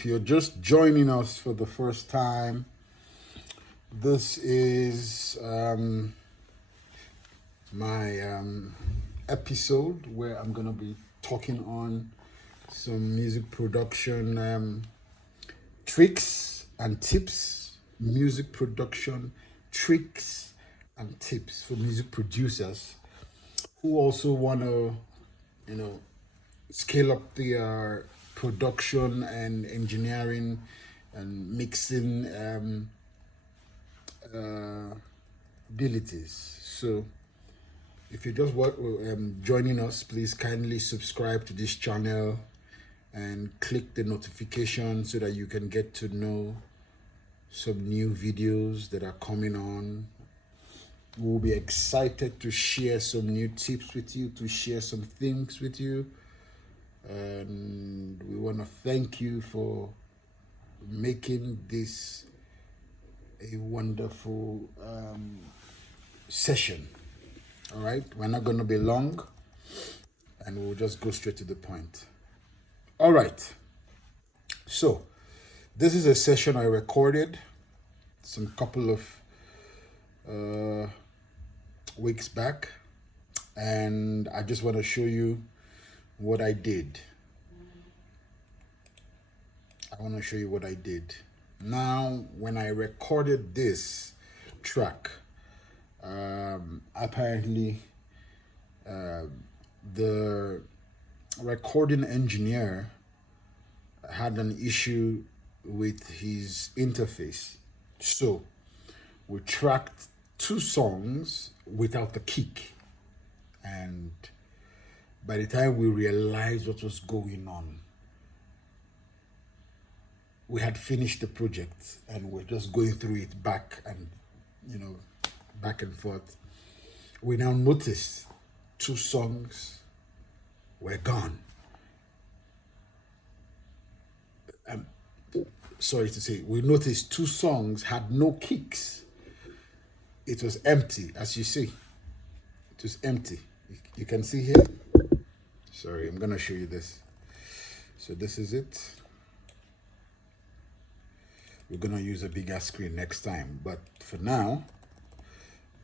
if you're just joining us for the first time, this is my episode where I'm gonna be talking on some music production tricks and tips, music production tricks and tips for music producers who also want to, scale up their production and engineering and mixing abilities. So, if you're just joining us, please kindly subscribe to this channel and click the notification so that you can get to know some new videos that are coming on. We'll be excited to share some new tips with you, to share some things with you. And we want to thank you for making this a wonderful session. All right, we're not going to be long and we'll just go straight to the point. All right, so this is a session I recorded some couple of weeks back, and I just want to show you what I did. Now, when I recorded this track, apparently the recording engineer had an issue with his interface. So we tracked 2 songs without the kick. And by the time we realized what was going on, we had finished the project and we're just going through it back and forth. We now noticed 2 songs were gone. Sorry to say, we noticed 2 songs had no kicks. It was empty, as you see. It was empty. You can see here. Sorry, I'm gonna show you this. So this is it. We're gonna use a bigger screen next time, but for now,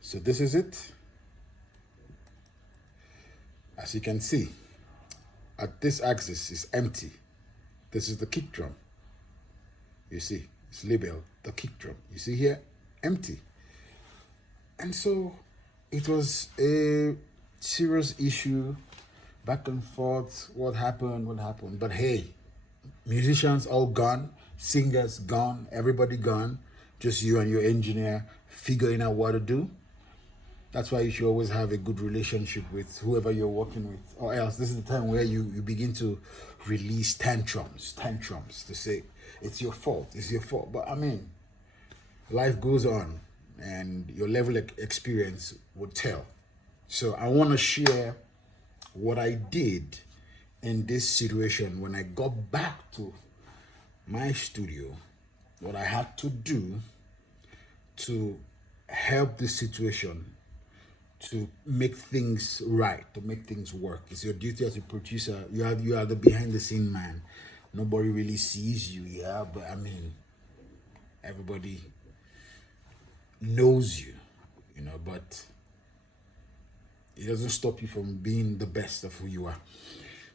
so this is it. As you can see, at this axis is empty. This is the kick drum. You see, it's labeled the kick drum. You see here, empty. And so it was a serious issue, back and forth, what happened. But hey, musicians all gone, singers gone, everybody gone, just you and your engineer figuring out what to do. That's why you should always have a good relationship with whoever you're working with, or else this is the time where you begin to release tantrums to say, it's your fault. But I mean, life goes on and your level of experience would tell. So I want to share what I did in this situation when I got back to my studio, what I had to do to help the situation, to make things right, to make things work. It's your duty as a producer. You are the behind the scene man. Nobody really sees you, yeah, but I mean, everybody knows you, but it doesn't stop you from being the best of who you are.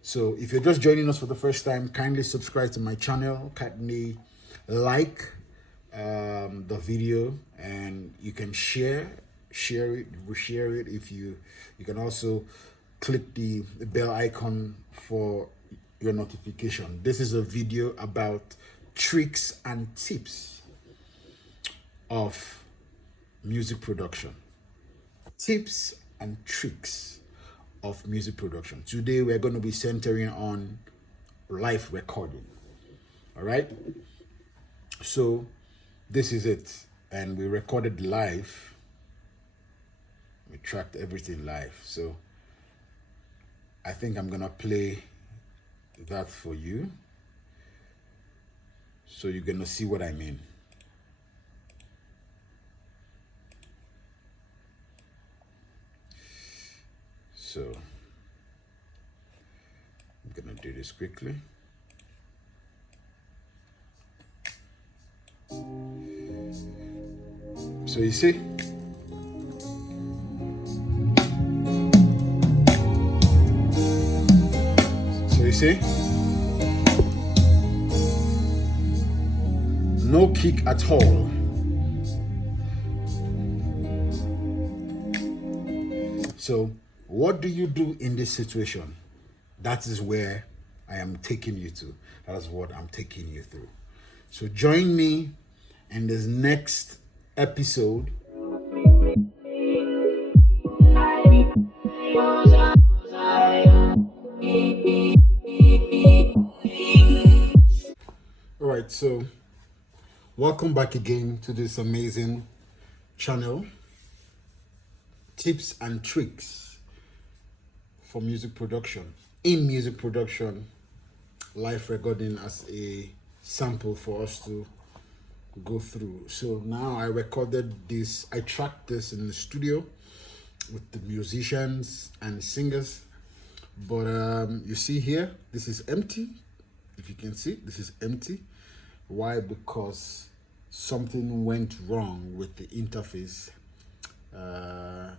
So if you're just joining us for the first time, kindly subscribe to my channel, kindly like the video, and you can share it. If you can also click the bell icon for your notification. This is a video about tricks and tips of music production. Tips and tricks of music production. Today we're going to be centering on live recording. All right, so this is it, and we recorded live. We tracked everything live, so I think I'm gonna play that for you so you're gonna see what I mean. So I'm gonna do this quickly. So you see, no kick at all. So what do you do in this situation? That is where I am taking you to. That's what I'm taking you through. So join me in this next episode. All right, so welcome back again to this amazing channel, Tips and Tricks for Music Production. In music production, live recording as a sample for us to go through. So now I recorded this, I tracked this in the studio with the musicians and singers, but you see here, this is empty. If you can see, this is empty. Why? Because something went wrong with the interface. I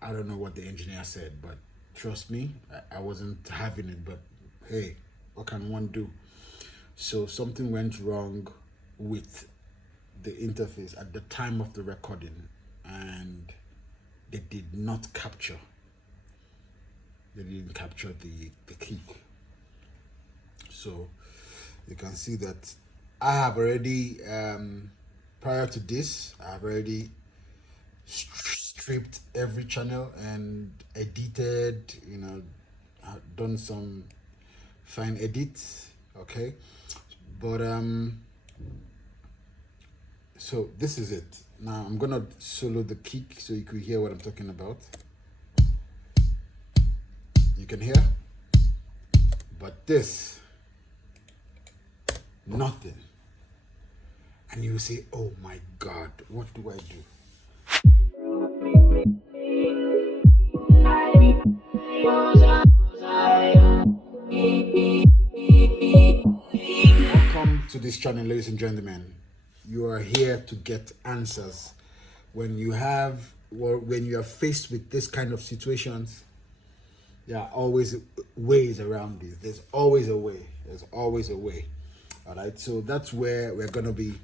don't know what the engineer said, but trust me, I wasn't having it, but hey, what can one do? So something went wrong with the interface at the time of the recording, and they did not capture. They didn't capture the kick. So you can see that I have already, prior to this, I have already stripped every channel and edited, I've done some fine edits, okay? But so this is it. Now I'm gonna solo the kick so you could hear what I'm talking about. You can hear, but this, nothing. And you say, oh my God, what do I do? Welcome to this channel, ladies and gentlemen. You are here to get answers. When you are faced with this kind of situations, there are always ways around this. There's always a way. There's always a way. All right. So that's where we're going to be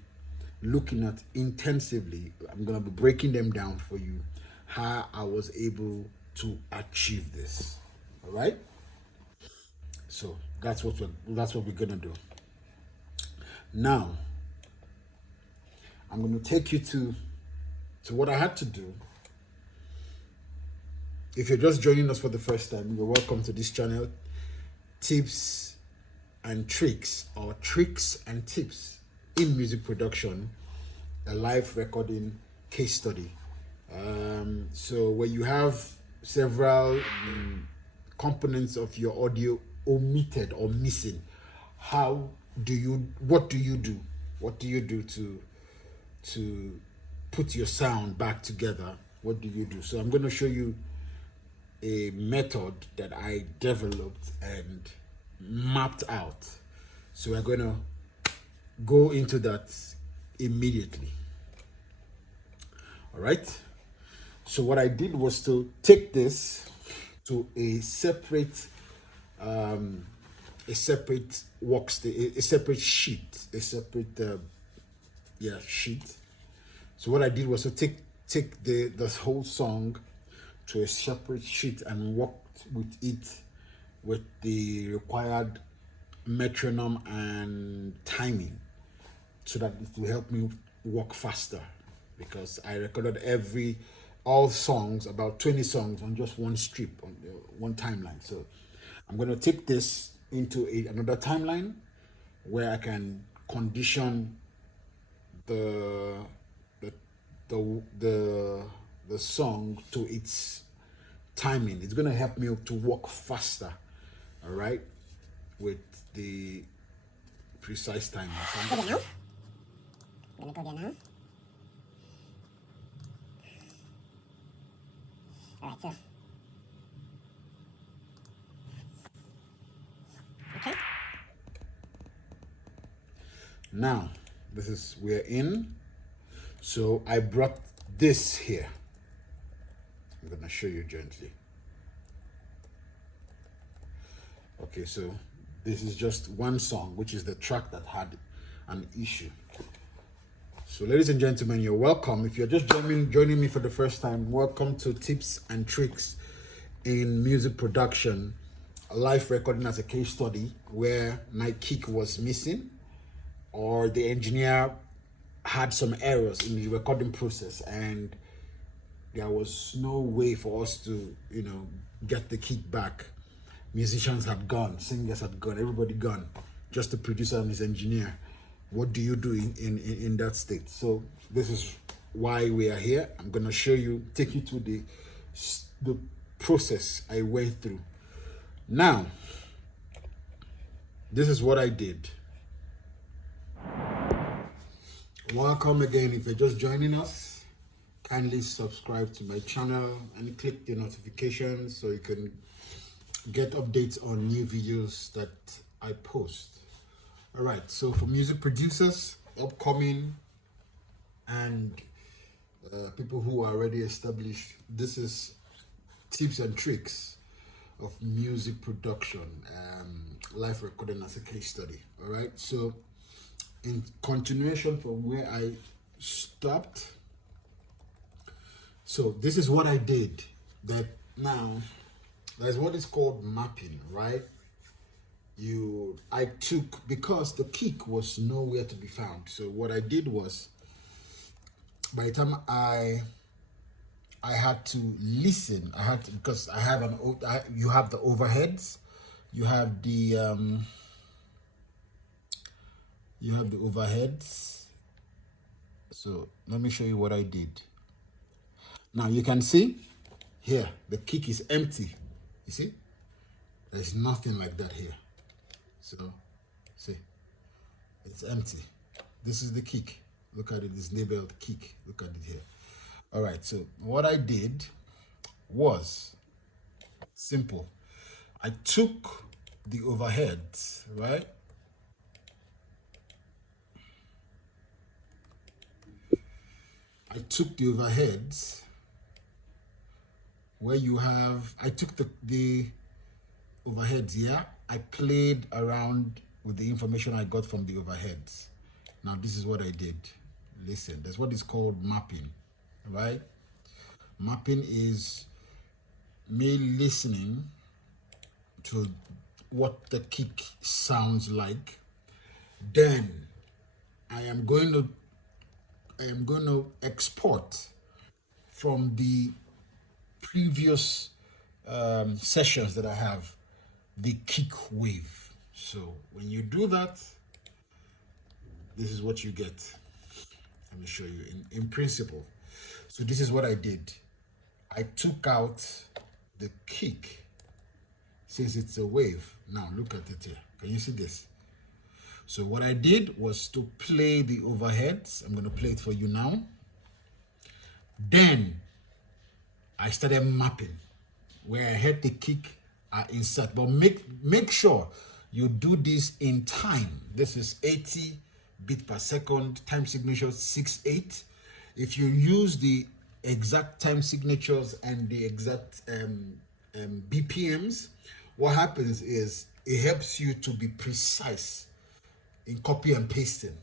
looking at intensively. I'm going to be breaking them down for you, how I was able to achieve this. All right. So that's what we're going to do. Now, I'm going to take you to what I had to do. If you're just joining us for the first time, you're welcome to this channel, Tips and Tricks, or Tricks and Tips in Music Production, a live recording case study. So where you have several components of your audio omitted or missing, what do you do? What do you do to put your sound back together? What do you do? So I'm going to show you a method that I developed and mapped out. So we're going to go into that immediately. All right. So what I did was to take this to a separate workstation, a separate sheet, sheet. So what I did was to take the whole song to a separate sheet and worked with it with the required metronome and timing, so that it will help me work faster, because I recorded all songs, about 20 songs on just one strip, on one timeline. So I'm going to take this into another timeline where I can condition the song to its timing. It's going to help me to work faster, all right, with the precise timing. So I'm gonna go there now. All right, so okay. Now we're in. So I brought this here. I'm gonna show you gently. Okay, so this is just one song, which is the track that had an issue. So ladies and gentlemen, you're welcome. If you're just joining me for the first time, welcome to Tips and Tricks in Music Production, a live recording as a case study where my kick was missing or the engineer had some errors in the recording process and there was no way for us to, get the kick back. Musicians had gone, singers had gone, everybody gone, just the producer and his engineer. What do you do in that state? So this is why we are here. I'm gonna take you through the process I went through. Now, this is what I did. Welcome again. If you're just joining us, kindly subscribe to my channel and click the notifications so you can get updates on new videos that I post. All right, so for music producers, upcoming, and people who are already established, this is tips and tricks of music production, live recording as a case study. All right, so in continuation from where I stopped, so this is what I did. That now, there's what is called mapping, right? I took, because the kick was nowhere to be found. So what I did was, by the time I had to listen, because I have you have the overheads, you have the overheads. So let me show you what I did. Now you can see here, the kick is empty. You see, there's nothing like that here. So, see, it's empty. This is the kick. Look at it, it's labeled kick. Look at it here. All right, so what I did was simple. I took the overheads, right? I took the overheads where you have, I took the overheads here. I played around with the information I got from the overheads. Now this is what I did. Listen, that's what is called mapping, right? Mapping is me listening to what the kick sounds like. Then I am going to export from the previous sessions that I have the kick wave. So when you do that, this is what you get. Let me show you in principle. So this is what I did. I took out the kick since it's a wave. Now look at it here. Can you see this? So what I did was to play the overheads. I'm going to play it for you now. Then I started mapping where I heard the kick insert, but make sure you do this in time. This is 80 beat per second, time signature 6/8. If you use the exact time signatures and the exact BPMs, what happens is it helps you to be precise in copy and pasting.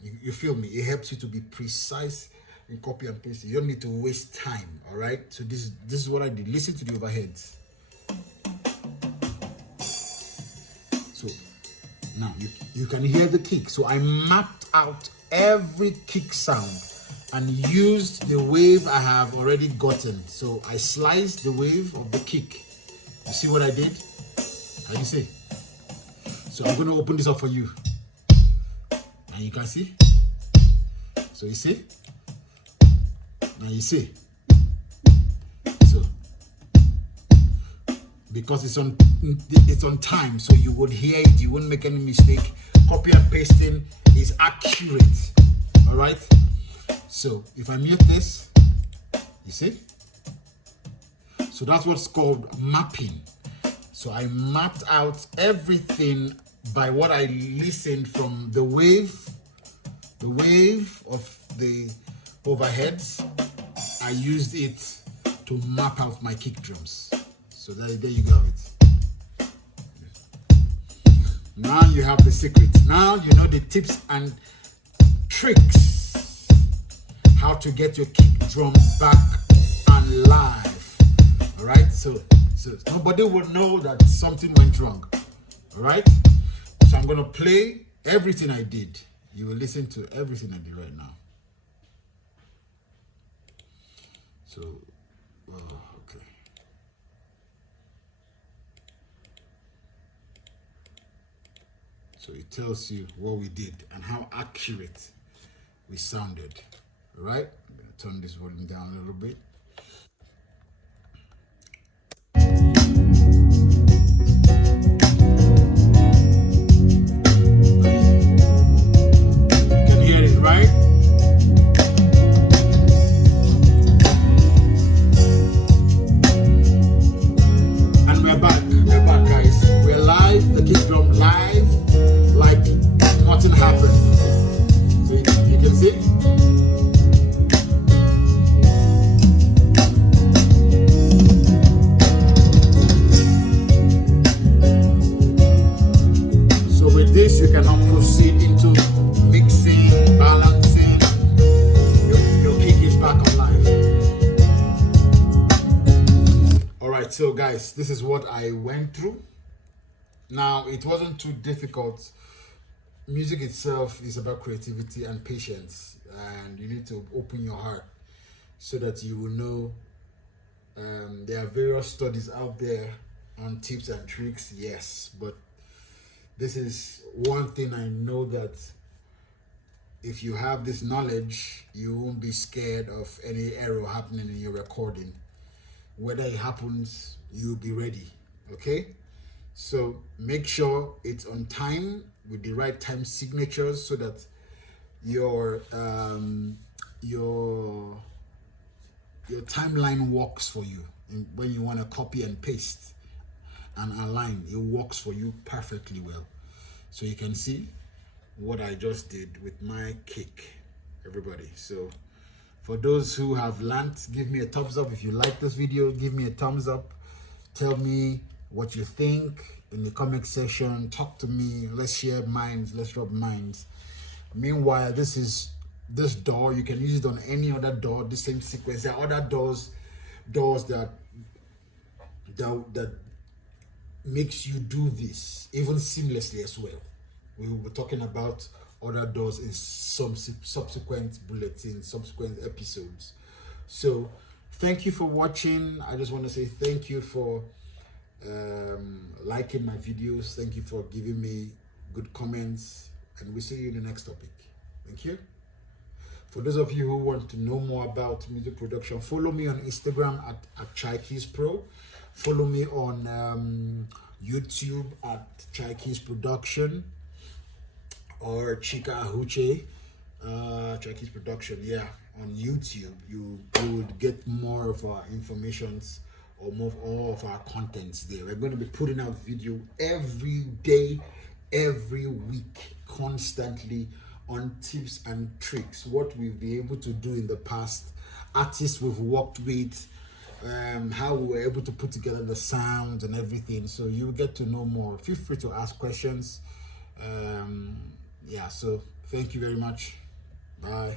You feel me? It helps you to be precise in copy and pasting. You don't need to waste time. All right, so this is what I did. Listen to the overheads. So now you can hear the kick. So I mapped out every kick sound and used the wave I have already gotten. So I sliced the wave of the kick. You see what I did? Can you see? So I'm going to open this up for you. And you can see. So you see? Now you see. So because it's on time, so you would hear it, you wouldn't make any mistake. Copy and pasting is accurate. All right. So if I mute this, you see. So that's what's called mapping. So I mapped out everything by what I listened from the wave of the overheads. I used it to map out my kick drums. So there you go. Now you have the secret. Now you know the tips and tricks how to get your kick drum back and live. All right, so nobody will know that something went wrong. All right, so I'm gonna play everything I did. You will listen to everything I did right now. So, okay. So it tells you what we did and how accurate we sounded. All right, I'm gonna turn this volume down a little bit. You can hear it, right? And we're back, guys. We're live, the kick drum live, like nothing happened. So you can see. So with this, you can now proceed into mixing, balancing. Your kick is back on live. All right, so guys, this is what I went through. Now, it wasn't too difficult. Music itself is about creativity and patience, and you need to open your heart so that you will know. There are various studies out there on tips and tricks, yes, but this is one thing I know, that if you have this knowledge, you won't be scared of any error happening in your recording. Whether it happens, you'll be ready. Okay, so make sure it's on time with the right time signatures, so that your timeline works for you. And when you want to copy and paste and align, it works for you perfectly well. So you can see what I just did with my kick, everybody. So for those who have learned, give me a thumbs up. If you like this video, give me a thumbs up. Tell me what you think in the comment section. Talk to me. Let's share minds. Let's rub minds. Meanwhile, this door, you can use it on any other door, the same sequence. There are other doors that makes you do this even seamlessly as well. We will be talking about other doors in some subsequent bulletins, subsequent episodes. So thank you for watching. I just want to say thank you for liking my videos. Thank you for giving me good comments, and we'll see you in the next topic. Thank you. For those of you who want to know more about music production, follow me on Instagram at ChaiKeys Pro. Follow me on YouTube at ChaiKeys Production, or Chika Ahuche, ChaiKeys Production. Yeah, on YouTube, you will get more of our informations, or more of all of our contents there. We're going to be putting out video every day, every week, constantly, on tips and tricks, what we've been able to do in the past, artists we've worked with, how we were able to put together the sounds and everything. So you'll get to know more. Feel free to ask questions. Yeah, so thank you very much. Bye.